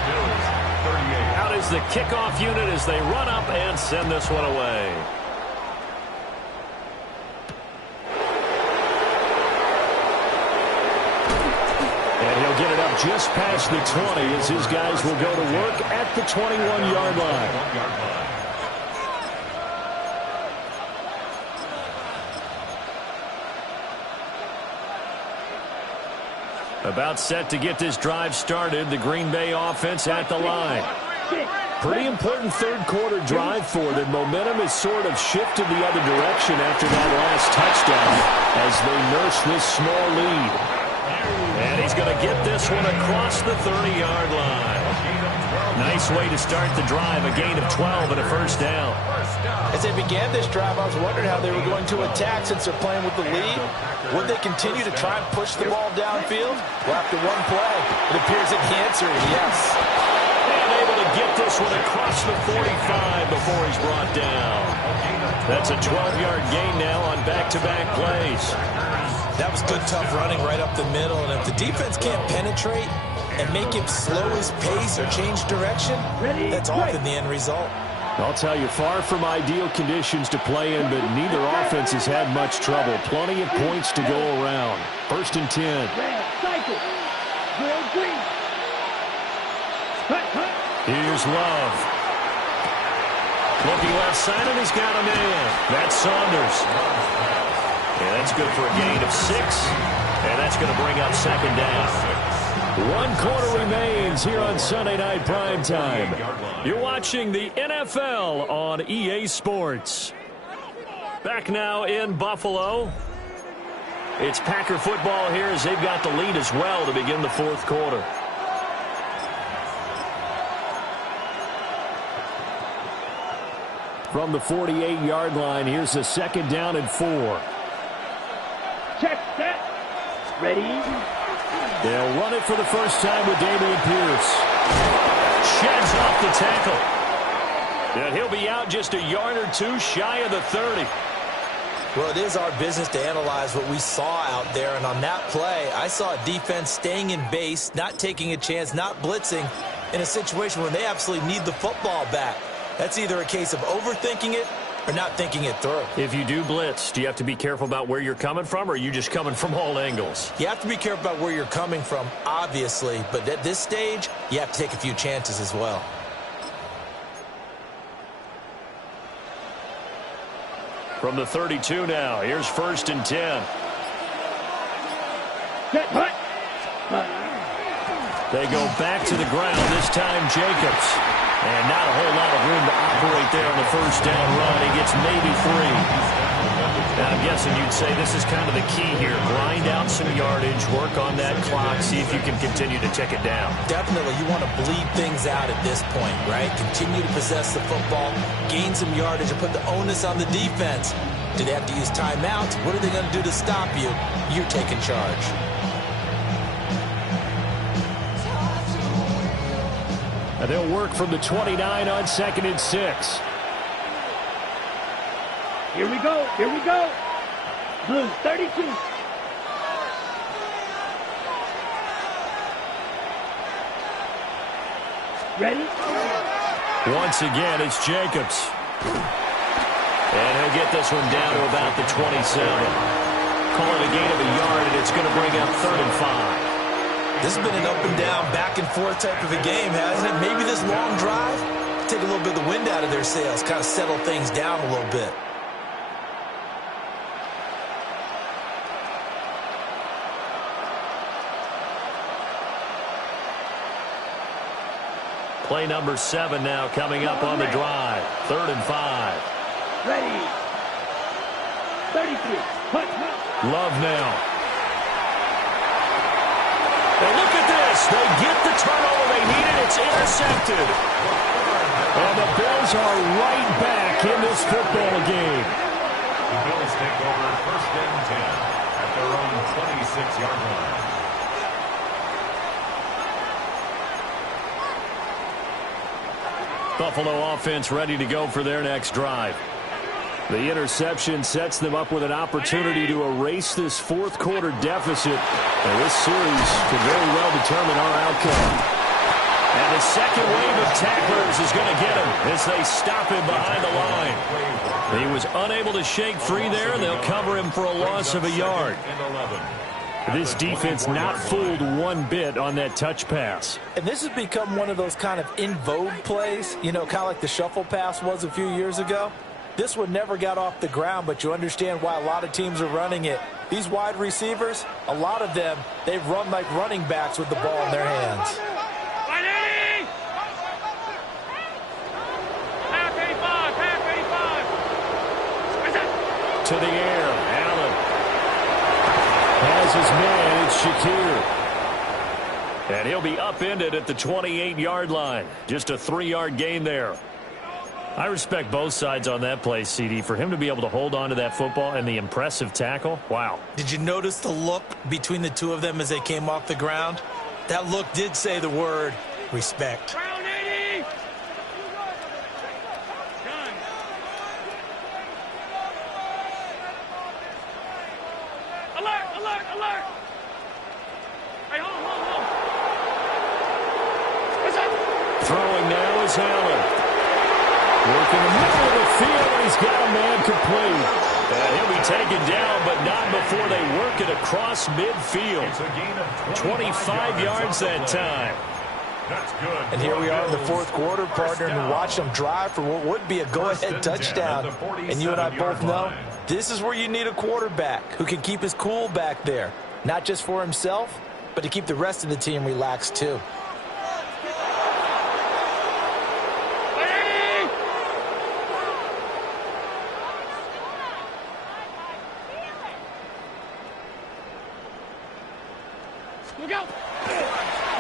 Bills 38. Out is the kickoff unit as they run up and send this one away. And he'll get it up just past the 20 as his guys will go to work at the 21-yard line. About set to get this drive started. The Green Bay offense at the line. Pretty important third-quarter drive for them. Momentum has sort of shifted the other direction after that last touchdown as they nurse this small lead. And he's going to get this one across the 30-yard line. Nice way to start the drive. A gain of 12 and a first down. As they began this drive, I was wondering how they were going to attack since they're playing with the lead. Would they continue to try and push the ball downfield? Well, after one play, it appears that the answer is yes. And able to get this one across the 45 before he's brought down. That's a 12-yard gain now on back-to-back plays. That was good, tough running right up the middle, and if the defense can't penetrate and make him slow his pace or change direction, that's often the end result. I'll tell you, far from ideal conditions to play in, but neither offense has had much trouble. Plenty of points to go around. First and 10. Here's Love. Looking left side, and he's got a man. That's Saunders. And that's good for a gain of 6. And that's going to bring up second down. 1 quarter remains here on Sunday Night Primetime. You're watching the NFL on EA Sports. Back now in Buffalo. It's Packer football here as they've got the lead as well to begin the fourth quarter. From the 48-yard line, here's a second down and 4. Check, set, ready. They'll run it for the first time with Dameon Pierce. Sheds off the tackle. And he'll be out just a yard or two shy of the 30. Well, it is our business to analyze what we saw out there, and on that play, I saw a defense staying in base, not taking a chance, not blitzing, in a situation where they absolutely need the football back. That's either a case of overthinking it or not thinking it through. If you do blitz, do you have to be careful about where you're coming from, or are you just coming from all angles? You have to be careful about where you're coming from, obviously, but at this stage, you have to take a few chances as well. From the 32 now, here's first and 10. They go back to the ground, this time Jacobs. And not a whole lot of room to operate there on the first down run. He gets maybe 3. Now, I'm guessing you'd say this is kind of the key here. Grind out some yardage, work on that clock, see if you can continue to tick it down. Definitely. You want to bleed things out at this point, right? Continue to possess the football, gain some yardage, and put the onus on the defense. Do they have to use timeouts? What are they going to do to stop you? You're taking charge. And they'll work from the 29 on second and 6. Here we go. Here we go. Blue 32. Ready? Once again, it's Jacobs. And he'll get this one down to about the 27. Call it a gain of a yard, and it's going to bring up 3rd and 5. This has been an up-and-down, back-and-forth type of a game, hasn't it? Maybe this long drive, take a little bit of the wind out of their sails, kind of settle things down a little bit. Play number 7 now coming up on the drive. 3rd and 5. Ready. 33. Punch. Love now. And look at this. They get the turnover they needed. It's intercepted. And the Bills are right back in this football game. The Bills take over 1st and 10 at their own 26-yard line. Buffalo offense ready to go for their next drive. The interception sets them up with an opportunity to erase this 4th quarter deficit. And this series could very well determine our outcome. And the second wave of tacklers is going to get him as they stop him behind the line. He was unable to shake free there, and they'll cover him for a loss of a yard. This defense not fooled one bit on that touch pass. And this has become one of those kind of in vogue plays, you know, kind of like the shuffle pass was a few years ago. This one never got off the ground, but you understand why a lot of teams are running it. These wide receivers, a lot of them, they've run like running backs with the ball in their hands. To the air, Allen has his man, it's Shakir. And he'll be upended at the 28-yard line. Just a 3-yard gain there. I respect both sides on that play, CD. For him to be able to hold on to that football and the impressive tackle, wow. Did you notice the look between the two of them as they came off the ground? That look did say the word respect. Throwing now is Allen. Working the middle of the field, and he's got a man complete. And he'll be taken down, but not before they work it across midfield. 25 yards that time. That's good. And here we are in the 4th quarter, partner, and watch them drive for what would be a go-ahead touchdown. And you and I both know this is where you need a quarterback who can keep his cool back there. Not just for himself, but to keep the rest of the team relaxed too.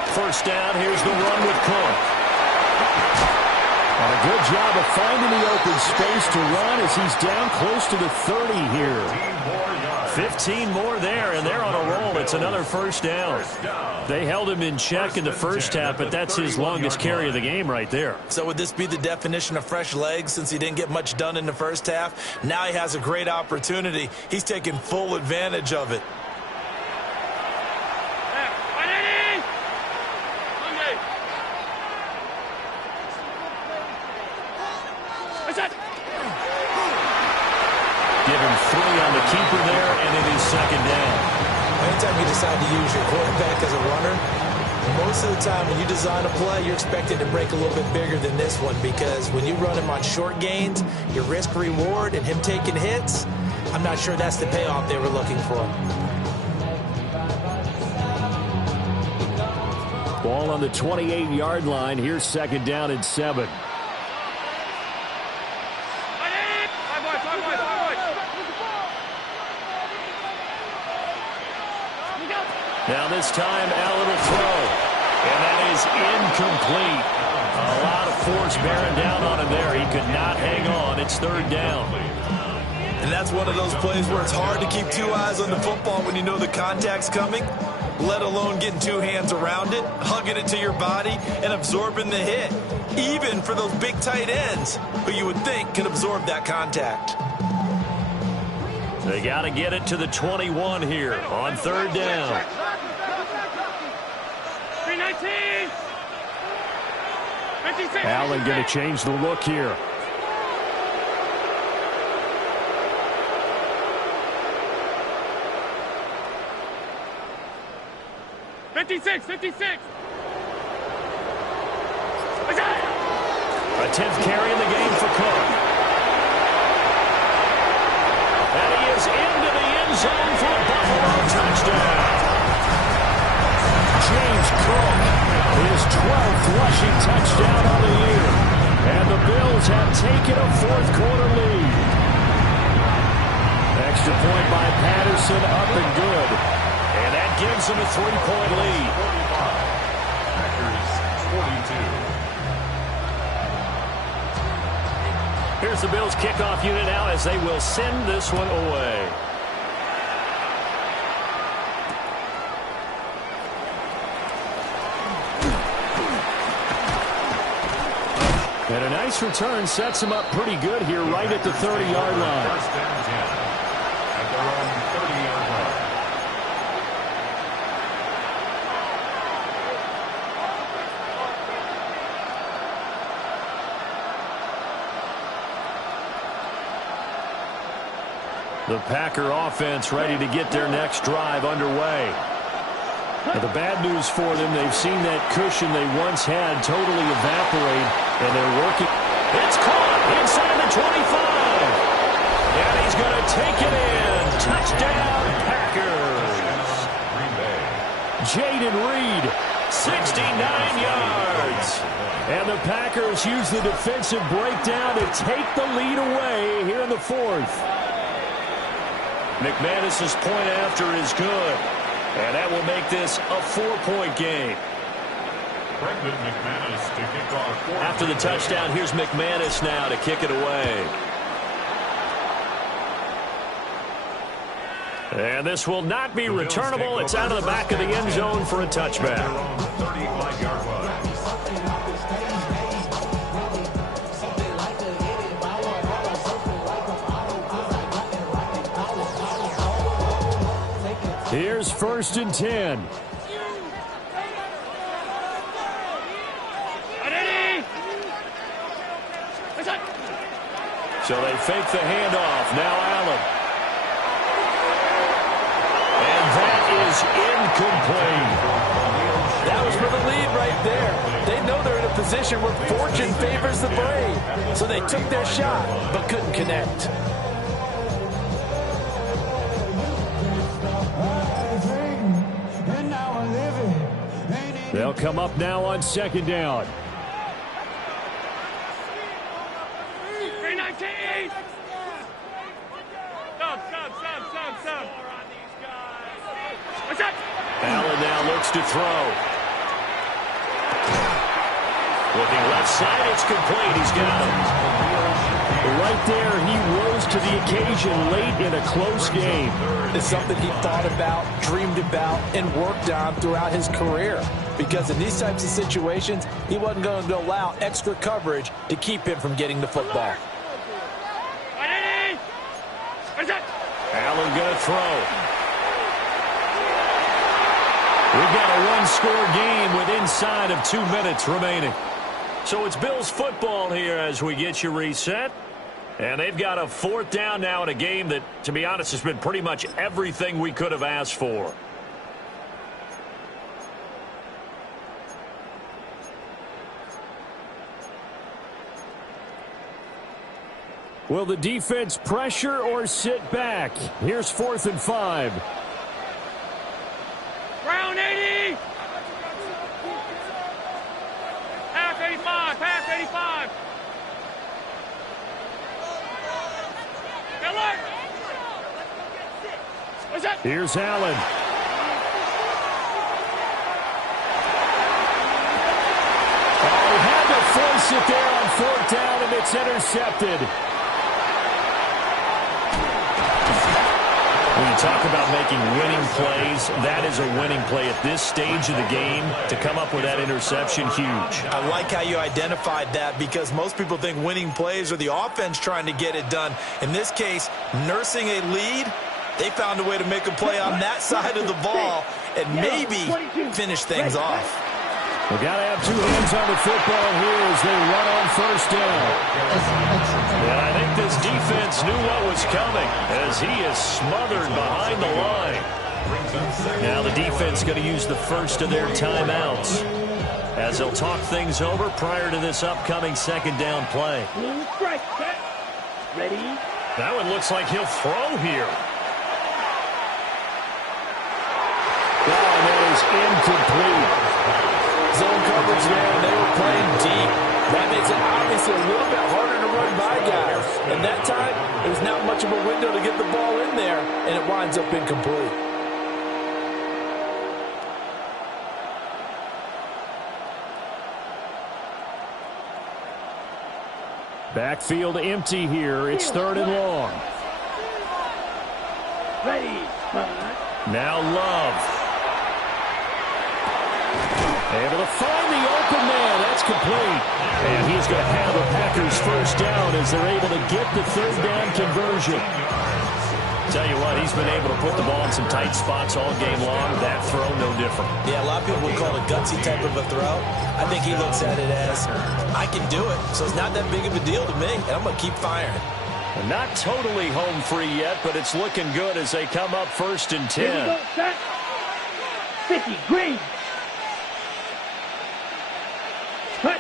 First down, here's the run with Cook. And a good job of finding the open space to run as he's down close to the 30 here. 15 more there, and they're on a roll. It's another first down. They held him in check in the first half, but that's his longest carry of the game right there. So would this be the definition of fresh legs since he didn't get much done in the first half? Now he has a great opportunity. He's taking full advantage of it. Keeper there, and it is second down. Anytime you decide to use your quarterback as a runner, most of the time when you design a play, you're expected to break a little bit bigger than this one, because when you run him on short gains, your risk-reward and him taking hits, I'm not sure that's the payoff they were looking for. Ball on the 28-yard line. Here's second down and 7. Now this time, Allen will throw. And that is incomplete. A lot of force bearing down on him there. He could not hang on. It's 3rd down. And that's one of those plays where it's hard to keep 2 eyes on the football when you know the contact's coming, let alone getting 2 hands around it, hugging it to your body, and absorbing the hit. Even for those big tight ends who you would think can absorb that contact. They got to get it to the 21 here on 3rd down. 319. 56. Allen going to change the look here. Fifty-six. A 10th carry in the game for Cook. And he is into the end zone for a Buffalo touchdown. James Cook His 12th rushing touchdown on the year. And the Bills have taken a fourth-quarter lead. Extra point by Patterson, up and good. And that gives them a 3-point lead. Packers 42. Here's the Bills kickoff unit now as they will send this one away. And a nice return sets him up pretty good here right at the 30-yard line. First and 10 at their own 30-yard line. The Packer offense ready to get their next drive underway. Now, the bad news for them, they've seen that cushion they once had totally evaporate, and they're working. It's caught inside the 25. And he's going to take it in. Touchdown, Packers. Green Bay. Jaden Reed, 69 yards. And the Packers use the defensive breakdown to take the lead away here in the fourth. McManus's point after is good. And that will make this a 4-point game. Brendan McManus to kick off. After the touchdown, here's McManus now to kick it away. And this will not be returnable. It's out of the back of the end zone for a touchback. Their own 35-yard line. Here's 1st and 10. So they fake the handoff. Now Allen. And that is incomplete. That was for the lead right there. They know they're in a position where fortune favors the brave. So they took their shot, but couldn't connect. They'll come up now on 2nd down. 319! Sub. What's up? Allen now looks to throw. Looking left side, it's complete. He's got it. Right there, he rose to the occasion late in a close game. It's something he thought about, dreamed about, and worked on throughout his career. Because in these types of situations, he wasn't going to allow extra coverage to keep him from getting the football. Allen going to throw. We've got a one-score game with inside of 2 minutes remaining. So it's Bills football here as we get you reset. And they've got a 4th down now in a game that, to be honest, has been pretty much everything we could have asked for. Will the defense pressure or sit back? Here's 4th and 5. Round 80! Half 85, half 85. What's that? Here's Allen. Oh, he had to force it there on 4th down, and it's intercepted. When you talk about making winning plays, that is a winning play at this stage of the game. To come up with that interception, huge. I like how you identified that because most people think winning plays are the offense trying to get it done. In this case, nursing a lead, they found a way to make a play on that side of the ball and maybe finish things off. We got to have 2 hands on the football here as they run on 1st down. And I think this defense knew what was coming as he is smothered behind the line. Now the defense going to use the first of their timeouts as they'll talk things over prior to this upcoming 2nd down play. Strike, ready? That one looks like he'll throw here. Oh, that is incomplete. Zone And that time, there's not much of a window to get the ball in there, and it winds up incomplete. Backfield empty here. It's 3rd and long. Ready. Now Love. Able to find the open man. That's complete. And he's going to have the Packers first down as they're able to get the 3rd down conversion. Tell you what, he's been able to put the ball in some tight spots all game long. That throw, no different. Yeah, a lot of people would call it a gutsy type of a throw. I think he looks at it as, I can do it, so it's not that big of a deal to me, and I'm going to keep firing. Not totally home free yet, but it's looking good as they come up 1st and 10. Here we go, set. 50, green. Hut.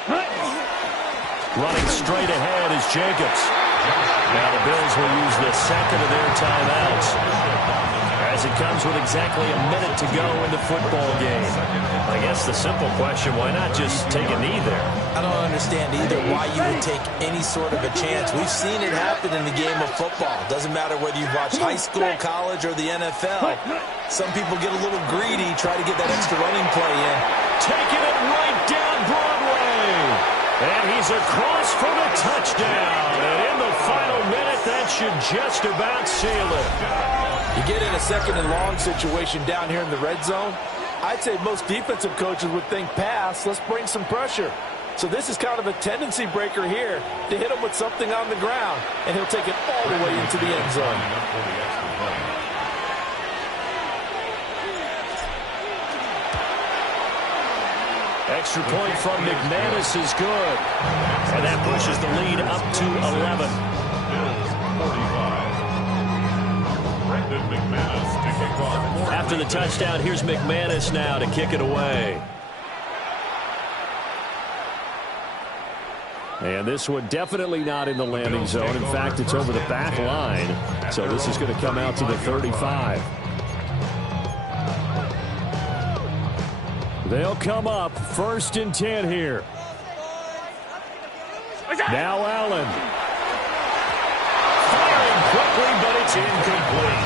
Running straight ahead is Jacobs. Now the Bills will use the second of their timeouts as it comes with exactly a minute to go in the football game. I guess the simple question, why not just take a knee there? I don't understand either why you would take any sort of a chance. We've seen it happen in the game of football. Doesn't matter whether you've watched high school, college, or the NFL. Some people get a little greedy, try to get that extra running play in. Taking it right down Broadway. And he's across for the touchdown. And in the final minute, that should just about seal it. You get in a 2nd and long situation down here in the red zone, I'd say most defensive coaches would think pass, let's bring some pressure. So this is kind of a tendency breaker here to hit him with something on the ground, and he'll take it all the way into the end zone. Extra point from McManus is good. And that pushes the lead up to 11. After the touchdown, here's McManus now to kick it away. And this one definitely not in the landing zone. In fact, it's over the back line. So this is going to come out to the 35. They'll come up 1st and 10 here. Now Allen. Firing quickly, but it's incomplete.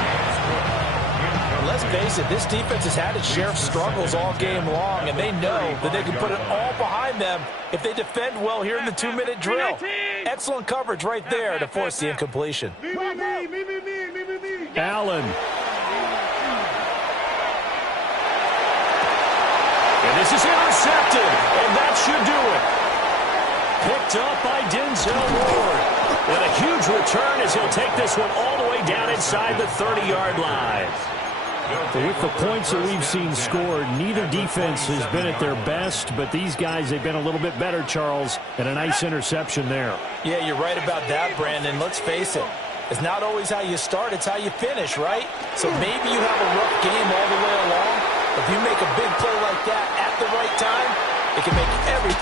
Let's face it, this defense has had its share of struggles all game long, and they know that they can put it all behind them if they defend well here in the 2-minute drill. Excellent coverage right there to force the incompletion. Allen. And this is intercepted, and that should do it. Picked up by Denzel Ward. And a huge return as he'll take this one all the way down inside the 30-yard line. With the points that we've seen scored, neither defense has been at their best, but these guys, they've been a little bit better, Charles, and a nice interception there. Yeah, you're right about that, Brandon. Let's face it. It's not always how you start, it's how you finish, right? So maybe you have a rough game all the way along. If you make a big play like that at the right time, it can make everything